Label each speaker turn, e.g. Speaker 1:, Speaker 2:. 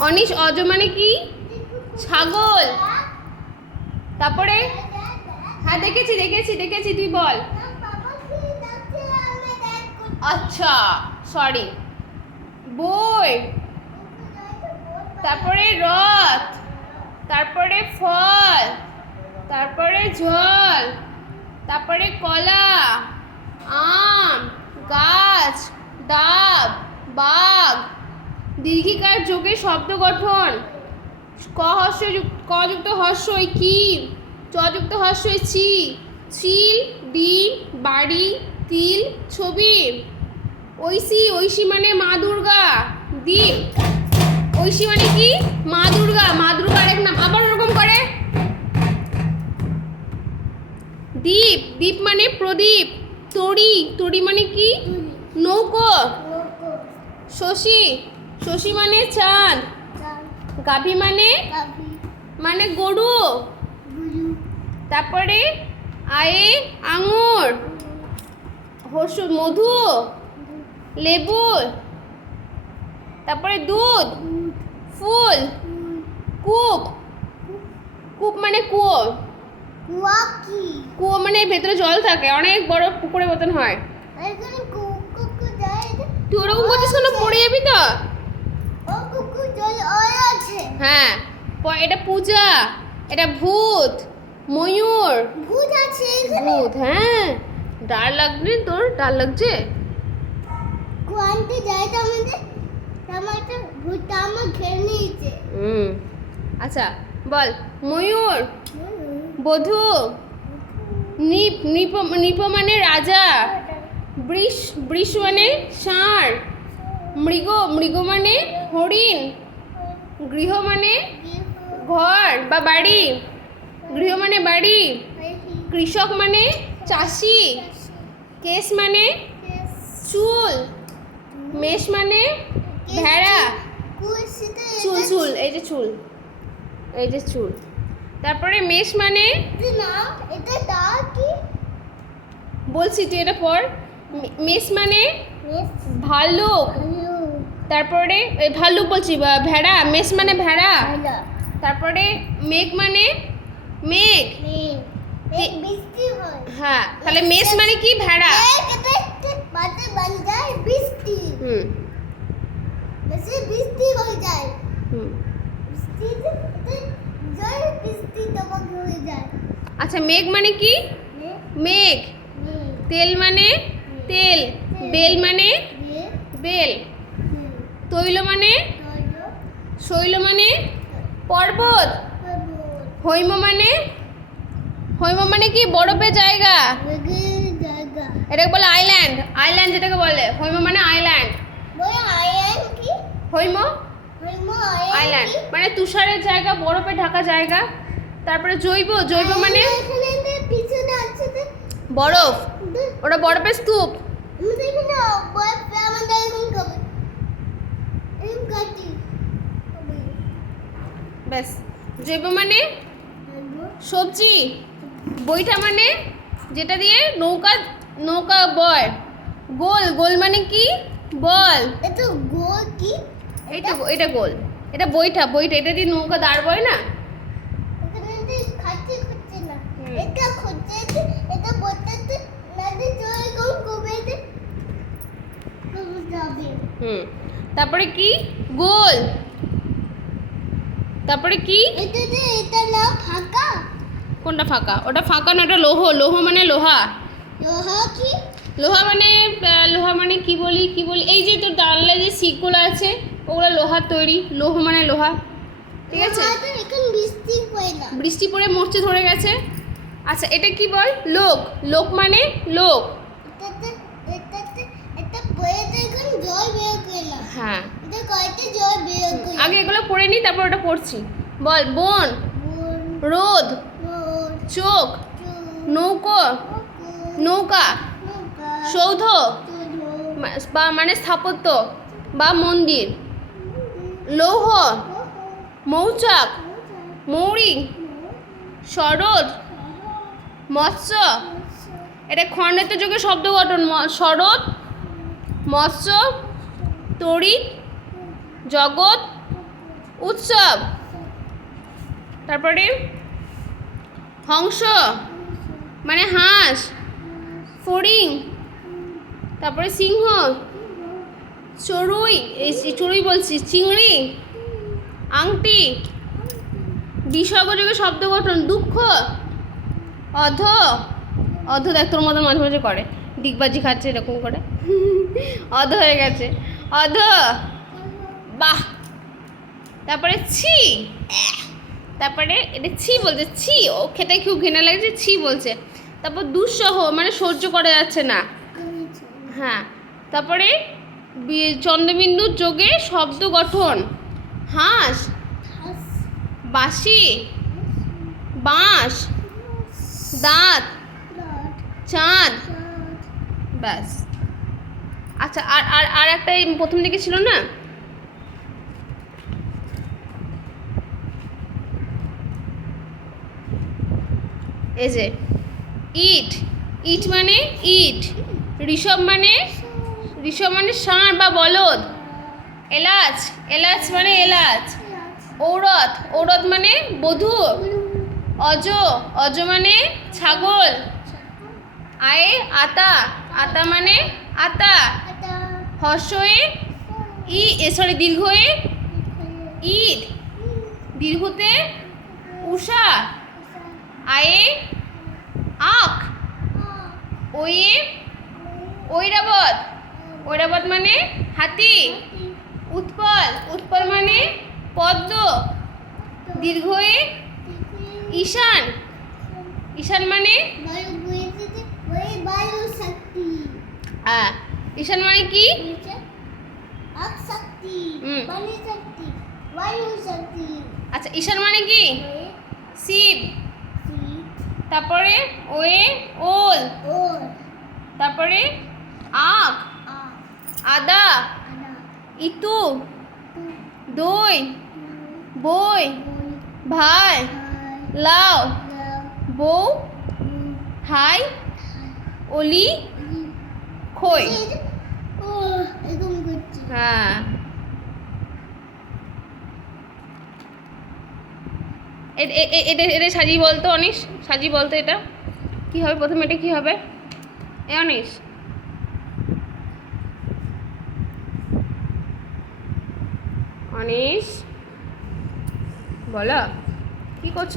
Speaker 1: Anise অজ মানে কি? ছাগল। তারপরে? হ্যাঁ দেখেছি দেখেছি দেখেছি, তুই বল। আচ্ছা সরি বই। তারপরে রথ। তারপরে ফল। তারপরে জল তারপরে কলা। আম, গাছ, ডাব, বাঘ। দীর্ঘিকার যোগে শব্দ গঠন। ক হর্ষ কযুক্ত যুক্ত হর্ষই কি? চযুক্ত যুক্ত হর্ষই ছি। ছিল, ডিম, বাড়ি, তিল, ছবি। ঐশী ঐশী মানে মা দুর্গা। দ্বীপ। ঐশী মানে কি? মা দুর্গা। মা দুর্গা আরেক নাম। আবার ওরকম করে। দ্বীপ। দ্বীপ মানে প্রদীপ। তরি তরি মানে কি? নৌকো। শশী। শশী মানে চাঁদ। গাভী মানে? মানে গরু। তারপরে আয়ে আঙুর। হর্ষ মধু। লেবু। তারপরে দুধ। ফুল। কূপ। কূপ মানে কুয়ো। কুয়ো মানে ভেতরে জল থাকে অনেক বড় পুকুরের মতন হয়। তুই ওরকম করছিস কেন? পড়ে যাবি তো? হ্যাঁ। এটা পূজা এটা ভূত ময়ূর।
Speaker 2: ভূত আছে
Speaker 1: ভূত হ্যাঁ। ডার লাগবে তোর? ডার লাগছে?
Speaker 2: কোয়ান্টে যায় তো আমাদের? আমাকে ভূতটা আমার ঘেরে নিয়েছে।
Speaker 1: হুম। আচ্ছা বল ময়ূর বধূ নিপ নিপ নিপ মানে রাজা বৃষ বৃষ মানে ষাঁড় মৃগ মৃগ মানে হরিণ। গৃহ মানে? ঘর বা বাড়ি? গৃহ মানে বাড়ি? কৃষক মানে? চাষি। কেস মানে? চুল। মেষ মানে? ভেড়া। চুল চুল এই যে চুল। এই যে চুল। তারপরে মেষ মানে?
Speaker 2: না এটা
Speaker 1: বলছি তুই এটা পর মেষ মানে? ভাল্লুক। তারপরে এই ভাল্লুক বলছি ভেড়া মেষ মানে ভেড়া? তারপরে মেঘ মানে মেঘ।
Speaker 2: বৃষ্টি হয়।
Speaker 1: হ্যাঁ তাহলে মেষ মানে কি? ভেড়া। হুম।
Speaker 2: বৃষ্টি হয়ে যায়।
Speaker 1: হুম।
Speaker 2: বৃষ্টি জল হয়ে যায়।
Speaker 1: আচ্ছা মেঘ মানে কি? মেঘ। তেল মানে তেল। বেল মানে বেল। তৈল মানে? শৈল মানে? পর্বত। হৈম মানে? হৈম মানে কি? বরফের জায়গা। এটাকে বলে আইল্যান্ড। আইল্যান্ড যেটাকে বলে। হৈম মানে আইল্যান্ড। হৈম? আইল্যান্ড। মানে তুষারের জায়গা, বরফে ঢাকা জায়গা। তারপরে জৈব। জৈব মানে? বরফ। ওটা বরফের স্তূপ
Speaker 2: আমাদের এখানে বই আমাদের এরকম কবে এরকম কাটি
Speaker 1: ব্যাস। জৈব মানে? সবজি। বইটা মানে? যেটা দিয়ে নৌকা নৌকা বয়। গোল গোল মানে কি? বল।
Speaker 2: এটা গোল কি?
Speaker 1: এইটা এটা গোল। এটা বইটা বইটা। এটা দিয়ে নৌকা দাঁড় বয় না? হুম।
Speaker 2: এটা খুঁজছে যে এটা বলতে নাদি জয় গোল কবে যে কবে যাবে
Speaker 1: হুম তারপরে কি গোল তারপরে কি?
Speaker 2: এটা না ফাঁকা।
Speaker 1: কোনটা ফাঁকা? ওটা ফাঁকা না ওটা লোহ। লোহ মানে লোহা।
Speaker 2: লোহা কি?
Speaker 1: লোহা মানে লোহা মানে কি বলি কি বলি? এই যে তোর দাঁড়ালে যে শিকগুলো আছে ওগুলো লোহার তৈরি। লোহ মানে লোহা। ঠিক আছে?
Speaker 2: বৃষ্টি
Speaker 1: পড়ে মরচে ধরে গেছে। আচ্ছা এটা কি বল? লোক। লোক মানে লোক
Speaker 2: এটাতে এটাতে এটা বইতে এখন জল বের করে না
Speaker 1: হ্যাঁ
Speaker 2: এটা কয়টা জল বের করে
Speaker 1: আগে এগুলো পড়ে নিই, তারপর ওটা পড়ছি বল, বন, রোদ, চোখ, নৌকো, নৌকা, সৌধ বা মানে স্থাপত্য, বা মন্দির, লৌহ, মৌচাক, মৌরি, শরৎ, মৎস্য, এটা খণ্ডের যুগে শব্দ গঠন শরৎ, মৎস্য, তড়িৎ, জগৎ উৎসব। তারপরে হংস মানে হাঁস, ফড়িং, তারপরে সিংহ, চড়ুই, এই চড়ুই বলছি, চিংড়ি, আংটি, বিসর্গযোগে শব্দ গঠন, দুঃখ, অধ অধ দেখ তোর মতন মাঝে মাঝে করে, ডিগবাজি খাচ্ছে এরকম করে। অধ হয়ে গেছে। অধ, বাহ! তারপরে ছি। তারপরে এটা ছি বলছে, ছি। ও খেতে খুব ঘেনা লাগছে ছি বলছে। তারপর দুঃসহ মানে সহ্য করা যাচ্ছে না। হ্যাঁ। তারপরে চন্দ্রবিন্দুর যোগে শব্দ গঠন। হাঁস। বাঁশি। বাঁশ। দাঁত। চাঁদ। ব্যাস। আচ্ছা আর আর আর একটা প্রথম দিকে ছিল না? এই যে, ইট ইট মানে ইট, ঋষভ মানে ঋষভ মানে ষাঁড় বা বলদ, এলাচ এলাচ মানে এলাচ ঔরত ঔরত মানে বধূ, অজ অজ মানে ছাগল, আয়ে আতা আতা মানে আতা হর্ষয়ে ই সরি দীর্ঘয়ে ঈদ দীর্ঘতে উষা আয়ে আখ। ওয়ে ঐরাবত। ঐরাবত মানে হাতি। উৎপল। উৎপল মানে পদ্ম। দীর্ঘয়ে ঈশান। ঈশান মানে? ঈশান মানে কি? আচ্ছা ঈশান মানে কি? শিব তারপরে ওয়ে ওল।
Speaker 2: ওর
Speaker 1: তারপরে আখ। আদা। ইতু। দই। বই। ভাই। লাউ। বউ। হাই। অলি। খই। হ্যাঁ এ- এ- এ- এটা এটা সাজিয়ে বলতো, অনিশ? সাজিয়ে বলতো এটা? কি হবে প্রথমে এটা? কি হবে? এ, অনিশ? অনিশ? বলো। কি করছ?